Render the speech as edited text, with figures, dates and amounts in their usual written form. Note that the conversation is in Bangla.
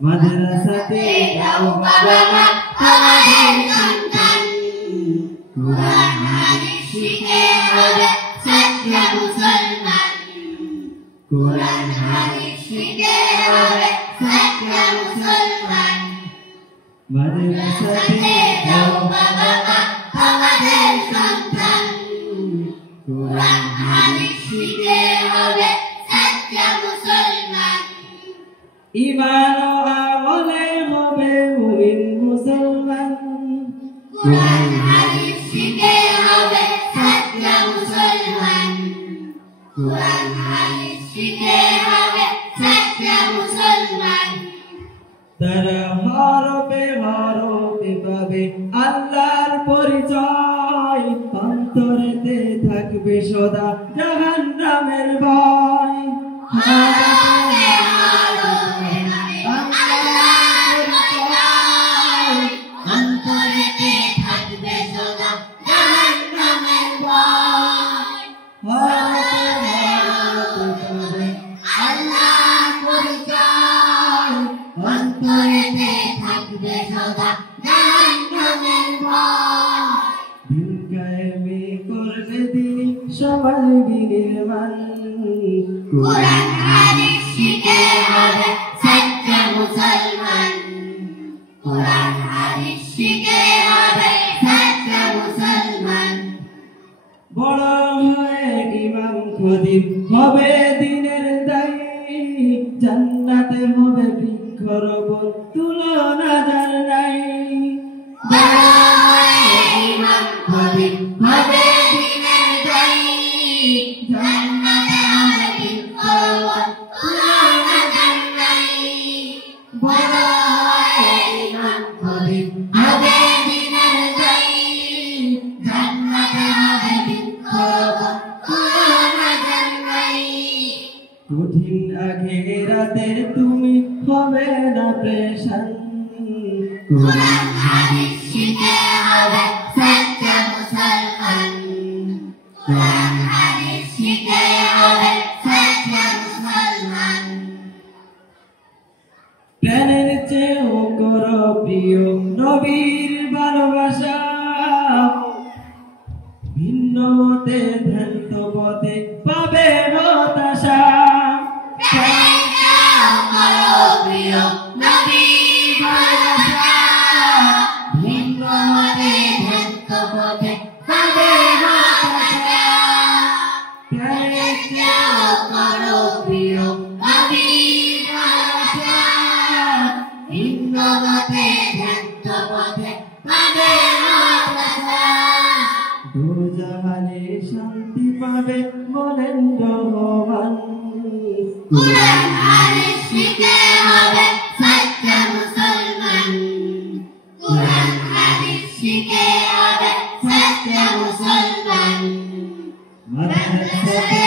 মাদ্রাসাতে যাও বাবা মা তোমাদের সন্তান কুরআন হাদিস শিখে হবে ছাত্র মুসলমান কুরআন হাদিস শিখে হবে ছাত্র মুসলমান মাদ্রাসাতে যাও বাবা মা তোমাদের সন্তান কুরআন হাদিস শিখে হবে ছাত্র মুসলমান ঈমান ও আমলে হবে মুমিন মুসলমান কুরআন হাদিস শিখে হবে ছাত্র মুসলমান কুরআন হাদিস শিখে হবে ছাত্র মুসলমান তারা হরফে হরফে পাবে আল্লাহর পরিচয় অন্তরেতে থাকবে সদা জাহান্নামের ভয় সবাই বিনির্মাণ কুরআন হাদিস শিখে হবে ছাত্র মুসলমান কুরআন হাদিস শিখে হবে ছাত্র মুসলমান বড় হয়ে ইমাম খতিব হবে দিনের দায়ী জান্নাতে হবে বৃক্ষরোপণ তুলনা যার নাই বড় হয়ে ইমাম খতিব হবে কঠিন আখিরাতের তুমি হবে না পেরেশান কুরআন হাদিস শিখে হবে ছাত্র মুসলমান কুরআন হাদিস শিখে হবে ছাত্র মুসলমান প্রাণের চেয়েও করো প্রিয় নবীর ভালোবাসা ভিন্ন মতে ভ্রান্ত পথে পাবে হতাশা দুজাহানে শান্তি পাবে বলেন রহমান কুরআন হাদিস শিখে হবে ছাত্র মুসলমান কুরআন হাদিস শিখে হবে ছাত্র মুসলমান মাদ্রাসাতে